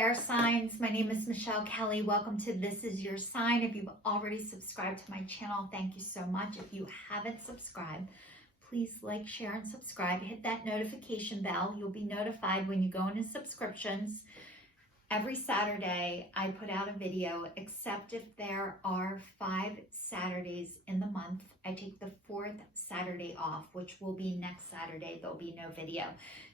air signs. My name is Michelle Kelly. Welcome to This Is Your Sign. If you've already subscribed to my channel, thank you so much. If you haven't subscribed, please like, share, and subscribe. Hit that notification bell. You'll be notified when you go into subscriptions. Every Saturday, I put out a video, except if there are 5 Saturdays in the month. I take the 4th Saturday off, which will be next Saturday. There'll be no video.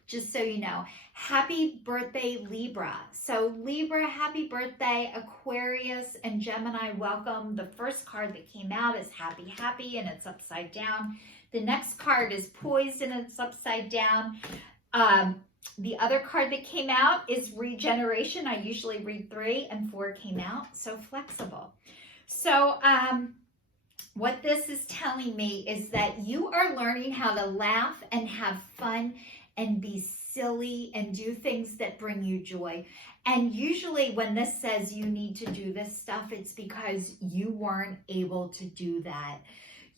Just so you know, happy birthday, Libra. So Libra, happy birthday. Aquarius and Gemini, welcome. The first card that came out is happy, happy, and it's upside down. The next card is poised, and it's upside down. The other card that came out is regeneration. I usually read 3 and 4 came out, so flexible. So what this is telling me is that you are learning how to laugh and have fun and be silly and do things that bring you joy. And usually when this says you need to do this stuff, it's because you weren't able to do that.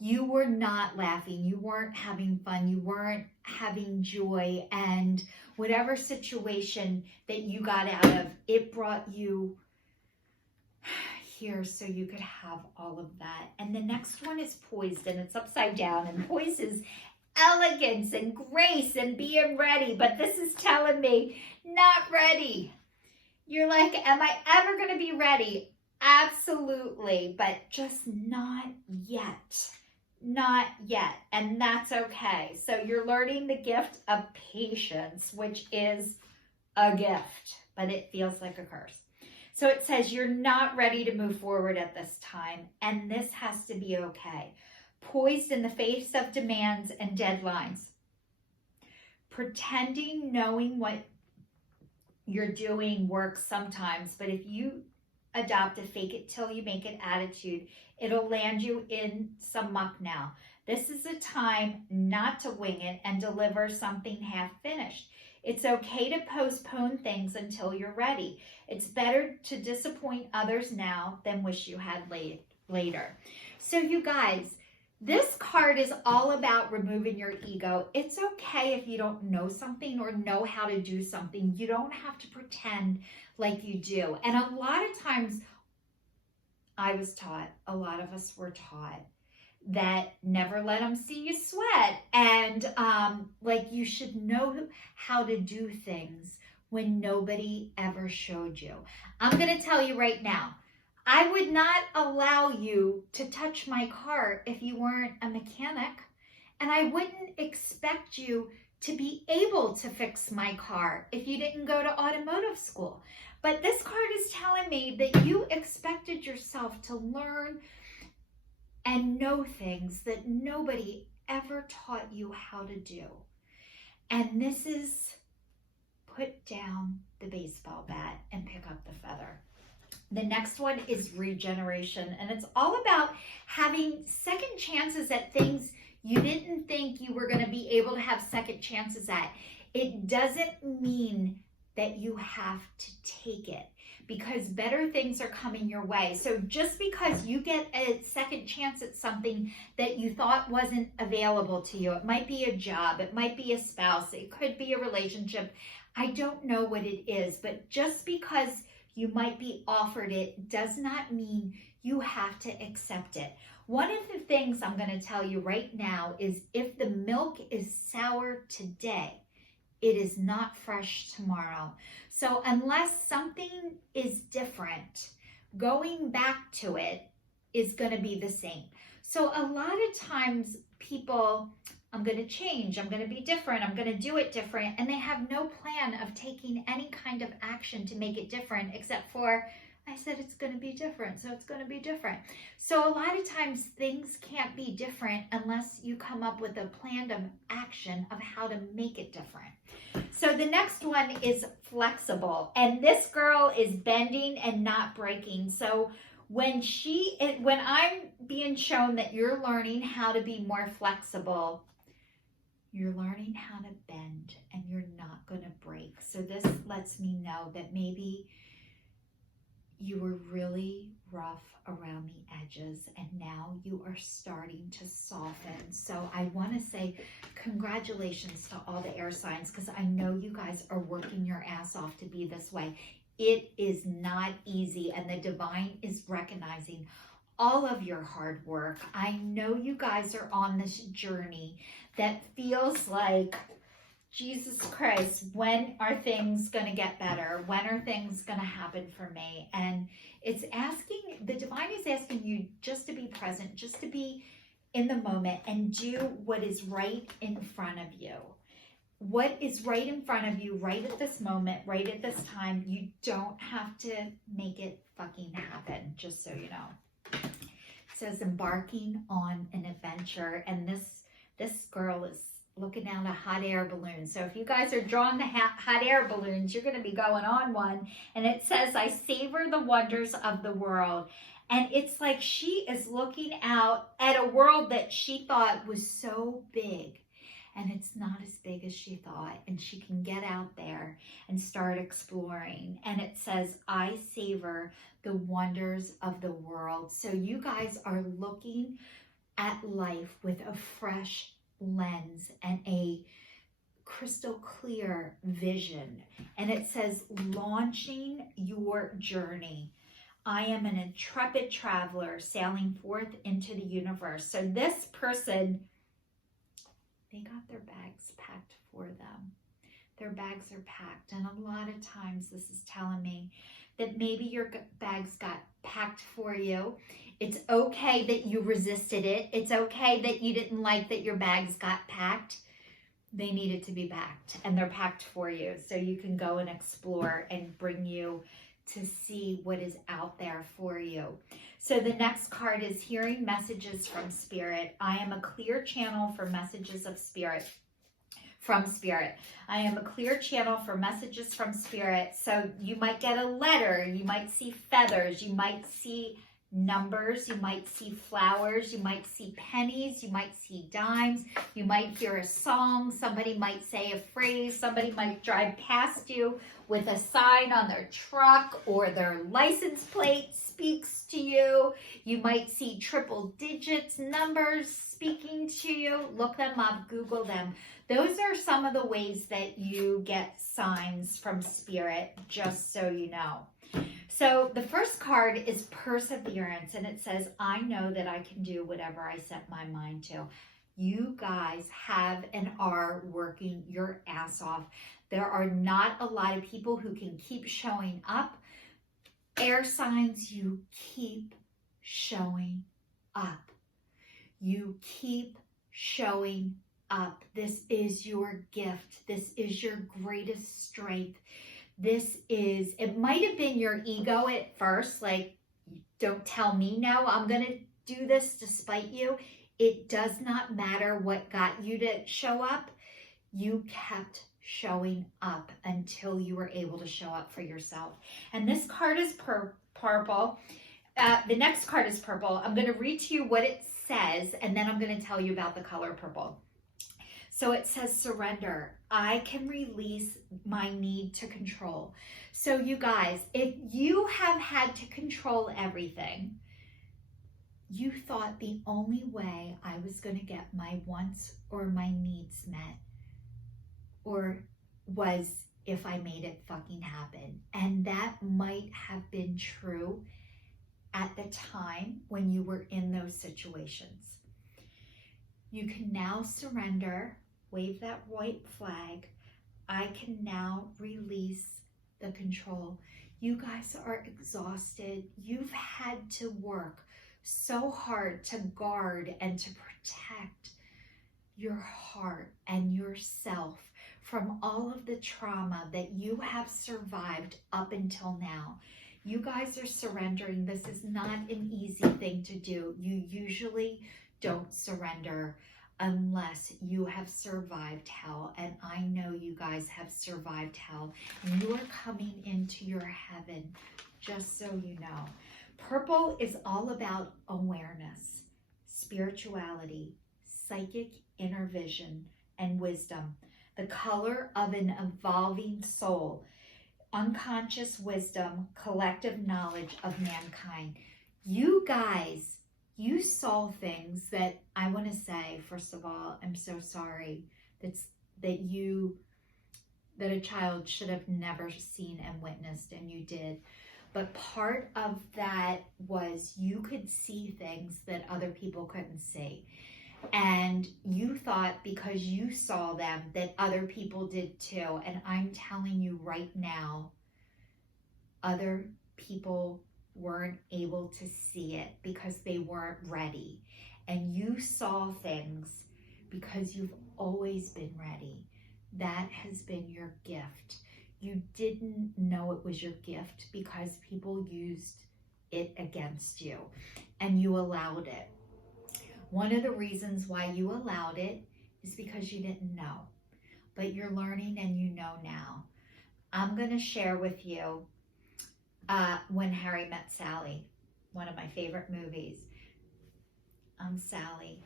You were not laughing, you weren't having fun, you weren't having joy, and whatever situation that you got out of, it brought you here so you could have all of that. And the next one is poised, and it's upside down, and poised is elegance and grace and being ready, but this is telling me not ready. You're like, am I ever going to be ready? Absolutely, but just not yet. Not yet, and that's okay. So you're learning the gift of patience, which is a gift, but it feels like a curse. So it says you're not ready to move forward at this time, and this has to be okay. Poised in the face of demands and deadlines. Pretending knowing what you're doing works sometimes, but if you adopt a fake it till you make it attitude, it'll land you in some muck now. This is a time not to wing it and deliver something half finished. It's okay to postpone things until you're ready. It's better to disappoint others now than wish you had later. So you guys, this card is all about removing your ego. It's okay if you don't know something or know how to do something. You don't have to pretend like you do. And a lot of times I was taught, a lot of us were taught that never let them see you sweat. And like you should know how to do things when nobody ever showed you. I'm going to tell you right now, I would not allow you to touch my car if you weren't a mechanic, and I wouldn't expect you to be able to fix my car if you didn't go to automotive school. But this card is telling me that you expected yourself to learn and know things that nobody ever taught you how to do. And this is put down the baseball bat and pick up the feather. The next one is regeneration, and it's all about having second chances at things you didn't think you were going to be able to have second chances at. It doesn't mean that you have to take it, because better things are coming your way. So just because you get a second chance at something that you thought wasn't available to you, it might be a job, it might be a spouse, it could be a relationship. I don't know what it is, but just because you might be offered it does not mean you have to accept it. One of the things I'm going to tell you right now is if the milk is sour today, it is not fresh tomorrow. So unless something is different, going back to it is going to be the same. So a lot of times people, I'm going to change, I'm going to be different, I'm going to do it different, and they have no plan of taking any kind of action to make it different, except for, I said it's going to be different, so it's going to be different. So a lot of times things can't be different unless you come up with a plan of action of how to make it different. So the next one is flexible, and this girl is bending and not breaking. So when I'm being shown that you're learning how to be more flexible, you're learning how to bend and you're not going to break. So this lets me know that maybe you were really rough around the edges, and now you are starting to soften. So I want to say congratulations to all the air signs, because I know you guys are working your ass off to be this way. It is not easy, and the divine is recognizing all of your hard work. I know you guys are on this journey that feels like, Jesus Christ, when are things going to get better? When are things going to happen for me? And it's asking, the divine is asking you just to be present, just to be in the moment and do what is right in front of you. What is right in front of you, right at this moment, right at this time. You don't have to make it fucking happen, just so you know. It says embarking on an adventure, and this girl is looking down a hot air balloon. So if you guys are drawn to hot air balloons, you're going to be going on one. And it says, I savor the wonders of the world. And it's like she is looking out at a world that she thought was so big. And it's not as big as she thought. And she can get out there and start exploring. And it says, I savor the wonders of the world. So you guys are looking at life with a fresh lens and a crystal clear vision. And it says, launching your journey. I am an intrepid traveler sailing forth into the universe. So this person, they got their bags packed for them. Their bags are packed. And a lot of times this is telling me that maybe your bags got packed for you. It's okay that you resisted it. It's okay that you didn't like that your bags got packed. They needed to be packed, and they're packed for you. So you can go and explore and bring you to see what is out there for you. So the next card is hearing messages from Spirit. I am a clear channel for messages of Spirit. From Spirit. I am a clear channel for messages from Spirit. So you might get a letter, you might see feathers, you might see numbers, you might see flowers, you might see pennies, you might see dimes, you might hear a song, somebody might say a phrase, somebody might drive past you with a sign on their truck, or their license plate speaks to you. You might see triple digits numbers speaking to you. Look them up, Google them. Those are some of the ways that you get signs from Spirit, just so you know. So the first card is perseverance, and it says, I know that I can do whatever I set my mind to. You guys have and are working your ass off. There are not a lot of people who can keep showing up. Air signs, you keep showing up. You keep showing up. This is your gift. This is your greatest strength. This is, it might have been your ego at first, like, don't tell me now, I'm going to do this to spite you. It does not matter what got you to show up. You kept showing up until you were able to show up for yourself. And this card is purple. The next card is purple. I'm going to read to you what it says, and then I'm going to tell you about the color purple. So it says, surrender. I can release my need to control. So you guys, if you have had to control everything, you thought the only way I was going to get my wants or my needs met or was if I made it fucking happen. And that might have been true at the time when you were in those situations. You can now surrender. Wave that white flag. I can now release the control. You guys are exhausted. You've had to work so hard to guard and to protect your heart and yourself from all of the trauma that you have survived up until now. You guys are surrendering. This is not an easy thing to do. You usually don't surrender unless you have survived hell. And I know you guys have survived hell. And you are coming into your heaven, just so you know. Purple is all about awareness, spirituality, psychic inner vision, and wisdom. The color of an evolving soul. unconscious wisdom, collective knowledge of mankind. You guys, you saw things that I want to say, first of all, I'm so sorry that a child should have never seen and witnessed, and you did. But part of that was you could see things that other people couldn't see. And you thought because you saw them that other people did too. And I'm telling you right now, other people weren't able to see it because they weren't ready. And you saw things because you've always been ready. That has been your gift. You didn't know it was your gift because people used it against you, and you allowed it. One of the reasons why you allowed it is because you didn't know, but you're learning and you know now. I'm going to share with you When Harry Met Sally, one of my favorite movies. I'm Sally.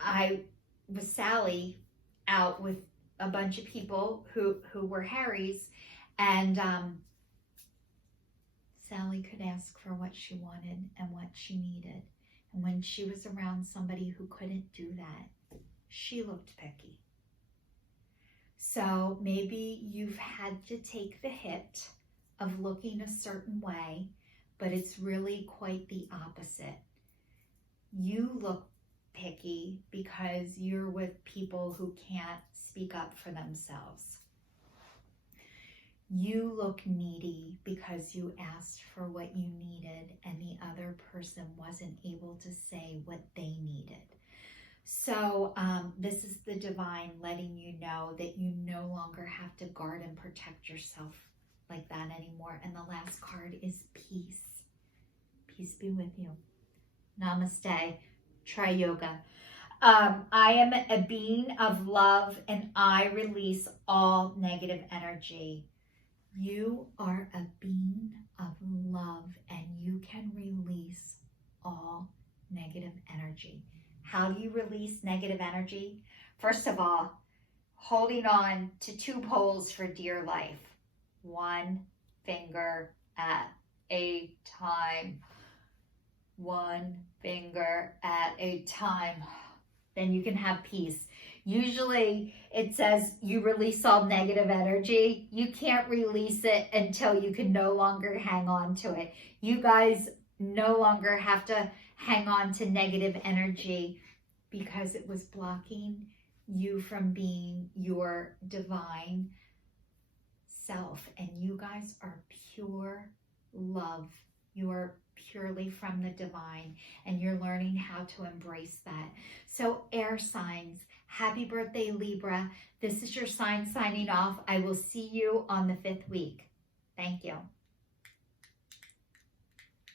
I was Sally out with a bunch of people who were Harry's, and Sally could ask for what she wanted and what she needed. And when she was around somebody who couldn't do that, she looked picky. So maybe you've had to take the hit of looking a certain way, but it's really quite the opposite. You look picky because you're with people who can't speak up for themselves. You look needy because you asked for what you needed and the other person wasn't able to say what they needed. So this is the divine letting you know that you no longer have to guard and protect yourself like that anymore. And the last card is peace. Peace be with you. Namaste. Try yoga. I am a being of love and I release all negative energy. You are a being of love and you can release all negative energy. How do you release negative energy? First of all, holding on to 2 poles for dear life. 1 finger at a time. 1 finger at a time. Then you can have peace. Usually it says you release all negative energy. You can't release it until you can no longer hang on to it. You guys no longer have to hang on to negative energy because it was blocking you from being your divine self. And you guys are pure love. You are purely from the divine, and you're learning how to embrace that. So air signs, happy birthday, Libra. This is your sign signing off. I will see you on the 5th week. Thank you.